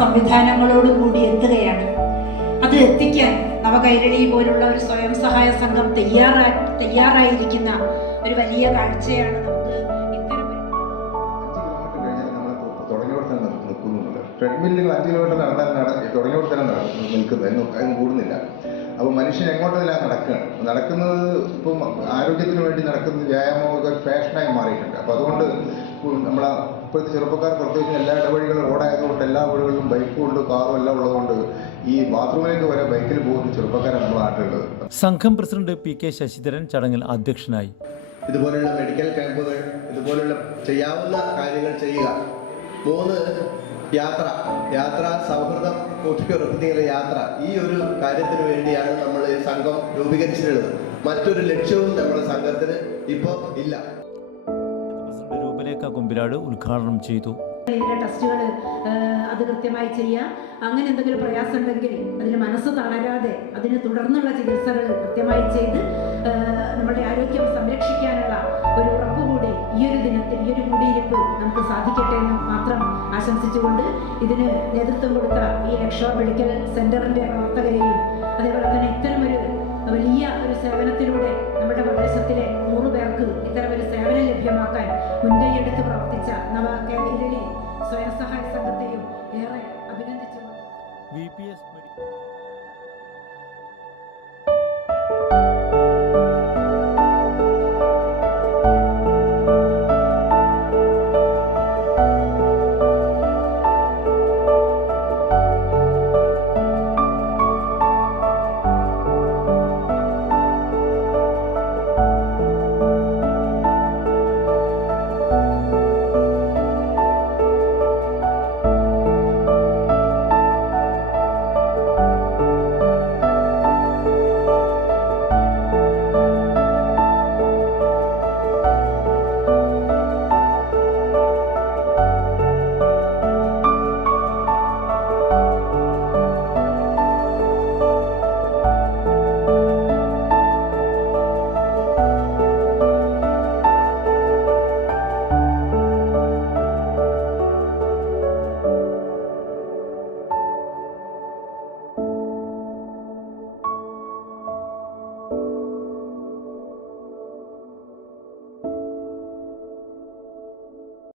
സംവിധാനങ്ങളോടുകൂടി എത്തുകയാണ്. അത് എത്തിക്കാൻ നവകൈരളി പോലുള്ള ഒരു സ്വയം സഹായ സംഘം തയ്യാറായിരിക്കുന്ന ഒരു വലിയ കാഴ്ചയാണ് നമുക്ക് ഇത്തരം. 5 കിലോമീറ്റർ കഴിഞ്ഞാൽ നമ്മൾ തുടങ്ങിയവിടെ തന്നെ നിൽക്കുന്നുണ്ട്. ട്രെഡ്മില്ലുകൾ 5 കിലോമീറ്റർ നടന്നാൽ തുടങ്ങിയവിടെ തന്നെ നിൽക്കുന്നത്, അതിന് കൂടുന്നില്ല. അപ്പോൾ മനുഷ്യൻ എങ്ങോട്ടെല്ലാം നടക്കുന്നത് ഇപ്പം ആരോഗ്യത്തിന് വേണ്ടി നടക്കുന്ന വ്യായാമമൊക്കെ ഫാഷനായി മാറിയിട്ടുണ്ട്. അപ്പോൾ അതുകൊണ്ട് നമ്മളെ ഇപ്പോഴത്തെ ചെറുപ്പക്കാർ പ്രത്യേകിച്ച് എല്ലാ ഇടവഴികളും റോഡായതുകൊണ്ട് എല്ലാ വീടുകളിലും ബൈക്കും ഉണ്ട്, കാറും എല്ലാം ഉള്ളതുകൊണ്ട് ഈ ബാത്റൂമിലേക്ക് വരെ ബൈക്കിൽ പോകുന്ന ചെറുപ്പക്കാരാണ് നമ്മുടെ നാട്ടിലുള്ളത്. സംഘം പ്രസിഡന്റ് PK ശശിധരൻ ചടങ്ങിൽ അധ്യക്ഷനായി. ഇതുപോലെയുള്ള മെഡിക്കൽ ക്യാമ്പുകൾ, ഇതുപോലുള്ള ചെയ്യാവുന്ന കാര്യങ്ങൾ ചെയ്യുക. 3 യാത്ര സൗഹൃദം കൂട്ടിയുറപ്പിക്കുന്ന യാത്ര. ഈ ഒരു കാര്യത്തിന് വേണ്ടിയാണ് നമ്മൾ ഈ സംഘം രൂപീകരിച്ചിട്ടുള്ളത്. മറ്റൊരു ലക്ഷ്യവും നമ്മുടെ സംഘത്തിന് ഇപ്പോൾ ഇല്ല. പ്രസിഡന്റ് രൂപലേഖ കുമ്പിലാട് ഉദ്ഘാടനം ചെയ്തു. ഇതിന്റെ ടെസ്റ്റുകൾ അത് കൃത്യമായി ചെയ്യാം. അങ്ങനെ എന്തെങ്കിലും പ്രയാസം ഉണ്ടെങ്കിൽ അതിന് മനസ്സ് തളരാതെ അതിന് തുടർന്നുള്ള ചികിത്സകൾ കൃത്യമായി ചെയ്ത് നമ്മുടെ ആരോഗ്യം സംരക്ഷിക്കാനുള്ള ഒരു ഉറപ്പ് കൂടി ഈ ഒരു ദിനത്തിൽ, ഈ ഒരു കൂടിയിരിപ്പ് നമുക്ക് സാധിക്കട്ടെ എന്ന് മാത്രം ആശംസിച്ചുകൊണ്ട് ഇതിന് നേതൃത്വം കൊടുത്ത ഈ ലക്ഷ മെഡിക്കൽ സെന്ററിന്റെ പ്രവർത്തകരെയും